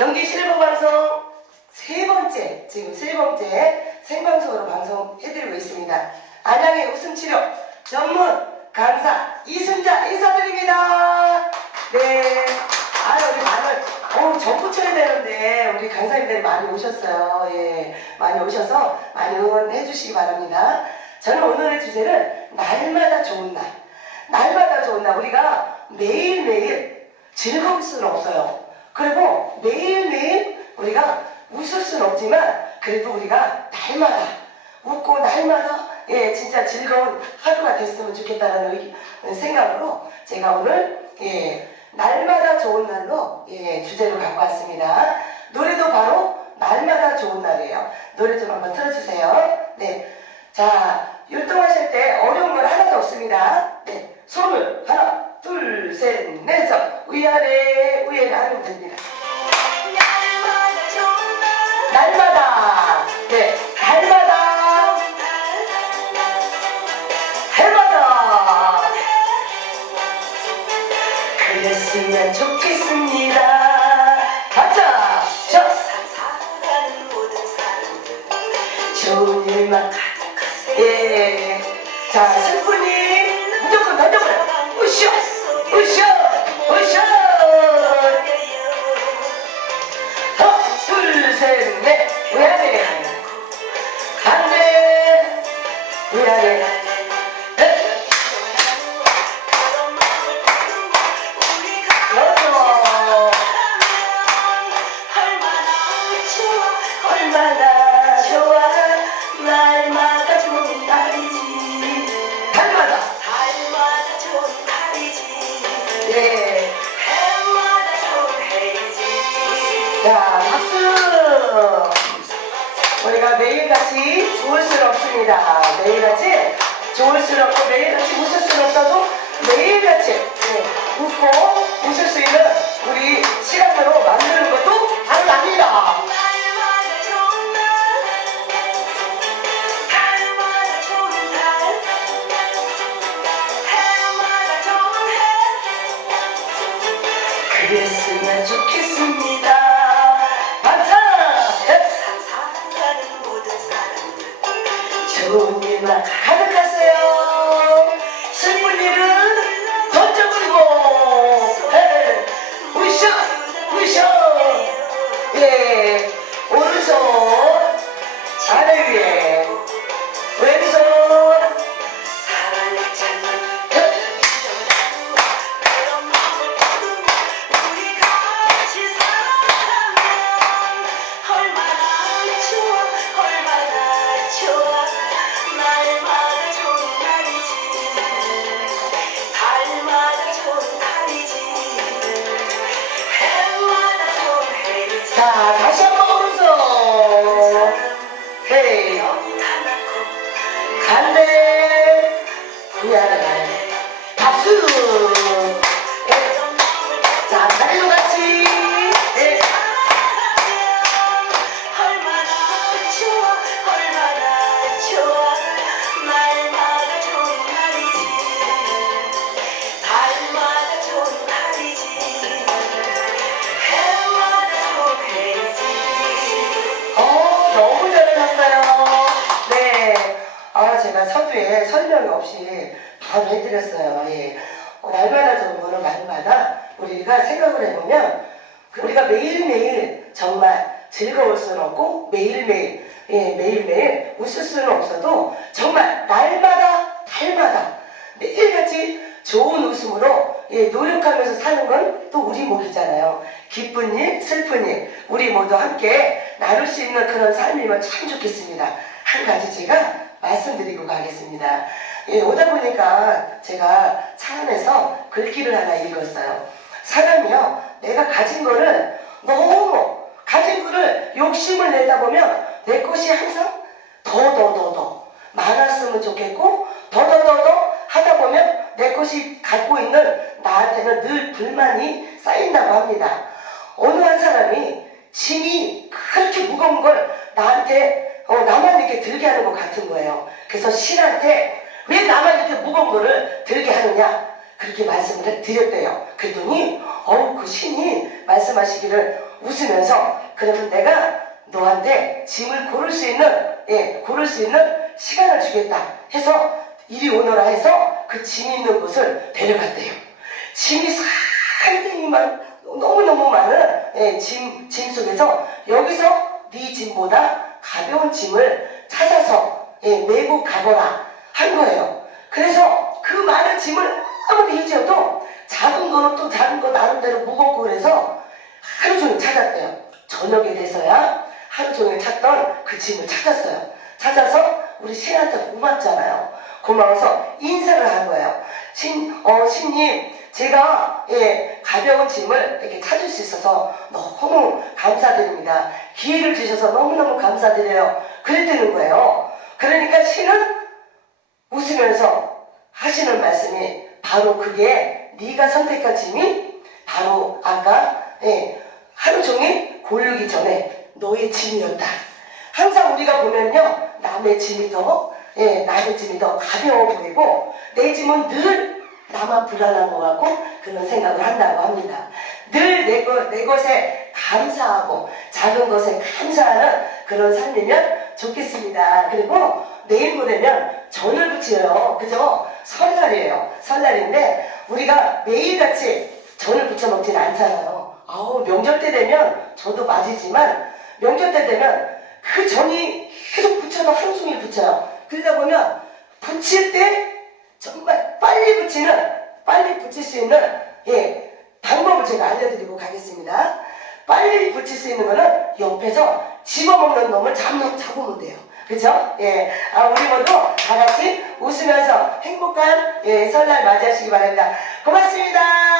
경기 실버방송 세 번째, 지금 세 번째 생방송으로 방송해드리고 있습니다. 안양의 웃음치료 전문 강사 이순자 인사드립니다. 네. 아유, 우리 많은, 어, 전 붙여야 되는데, 우리 강사님들이 많이 오셨어요. 예. 많이 오셔서 많이 응원해 주시기 바랍니다. 저는 오늘의 주제는 날마다 좋은 날. 날마다 좋은 날. 우리가 매일매일 즐거울 수는 없어요. 그리고 매일매일 우리가 웃을 수는 없지만 그래도 우리가 날마다 웃고 날마다 예 진짜 즐거운 하루가 됐으면 좋겠다는 의- 생각으로 제가 오늘 예 날마다 좋은 날로 예 주제를 갖고 왔습니다. 노래도 바로 날마다 좋은 날이에요. 노래 좀 한번 틀어주세요. 네. 자, 율동하실 때 어려운 건 하나도 없습니다. 네. 손을 하나, 둘, 셋, 넷, 서 위아래, 위아래 하면 됩니다. 날마다, 네, 달마다, 해마다, 그랬으면 좋겠습니다. 가자! 자, 좋은 일만 예. 자, 슬프니 무조건 던져버려. 으쌰! 으쌰! 으쌰! 하나, 둘, 셋, 넷. 위아래. 반대. 위아래. 우리가 매일같이 좋을 수는 없습니다. 매일같이 좋을 수는 없고 매일같이 웃을 수는 없어도 매일같이 네, 웃고 웃을 수 있는 우리 시간으로 예. 설명이 없이 바로 해드렸어요. 예. 어, 날마다 거는 날마다 우리가 생각을 해보면 우리가 매일매일 정말 즐거울 수는 없고 매일매일 예, 매일매일 웃을 수는 없어도 정말 날마다 달마다 매일같이 좋은 웃음으로 예, 노력하면서 사는 건 또 우리 목이잖아요. 기쁜 일, 슬픈 일, 우리 모두 함께 나눌 수 있는 그런 삶이면 참 좋겠습니다. 한 가지 제가 가겠습니다. 예, 오다 보니까 제가 차 안에서 글귀를 하나 읽었어요. 사람이요, 내가 가진 거를 너무 가진 거를 욕심을 내다 보면 내 것이 항상 더 더 더 더 많았으면 좋겠고 더 더 더 더 하다 보면 내 것이 갖고 있는 나한테는 늘 불만이 쌓인다고 합니다. 어느 한 사람이 짐이 그렇게 무거운 걸 나한테 어, 나만 이렇게 들게 하는 것 같은 거예요. 그래서 신한테 왜 나만 이렇게 무거운 거를 들게 하느냐 그렇게 말씀을 드렸대요. 그랬더니 어우 그 신이 말씀하시기를 웃으면서 그러면 내가 너한테 짐을 고를 수 있는 예 고를 수 있는 시간을 주겠다 해서 이리 오너라 해서 그짐 있는 곳을 데려갔대요. 짐이 상당히만 너무너무 많은 예, 짐, 짐 속에서 짐보다 가벼운 짐을 찾아서 예, 메고 가거라 한 거예요. 그래서 그 많은 짐을 아무리 해지어도 작은 거는 또 작은 거 나름대로 무겁고 그래서 하루 종일 찾았대요. 저녁에 돼서야 하루 종일 찾던 그 짐을 찾았어요. 찾아서 우리 신한테 고맙잖아요. 고마워서 인사를 한 거예요. 신, 어, 신님, 제가, 예, 가벼운 짐을 이렇게 찾을 수 있어서 너무 감사드립니다. 기회를 주셔서 너무너무 감사드려요. 그랬다는 거예요. 그러니까 신은 웃으면서 하시는 말씀이 바로 그게 네가 선택한 짐이 바로 아까 예, 하루 종일 고르기 전에 너의 짐이었다. 항상 우리가 보면요 남의 짐이 더 예, 남의 짐이 더 가벼워 보이고 내 짐은 늘 나만 불안한 것 같고 그런 생각을 한다고 합니다. 늘내내 것에 감사하고 작은 것에 감사하는 그런 삶이면 좋겠습니다. 그리고 내일 모레면 전을 부치요. 그죠? 설날이에요. 설날인데 우리가 매일같이 전을 부쳐 먹진 않잖아요. 아우 명절 때 되면 저도 맞이지만 명절 때 되면 그 전이 계속 하루 종일 부쳐요. 그러다 보면 부칠 때 정말 빨리 붙이는 빨리 붙일 수 있는 예 방법을 제가 알려드리고 가겠습니다. 빨리 붙일 수 있는 거는 옆에서 집어먹는 놈을 잡는 잡으면 돼요. 그죠? 예, 아, 우리 모두 다 같이 웃으면서 행복한 예, 설날 맞이하시기 바랍니다. 고맙습니다.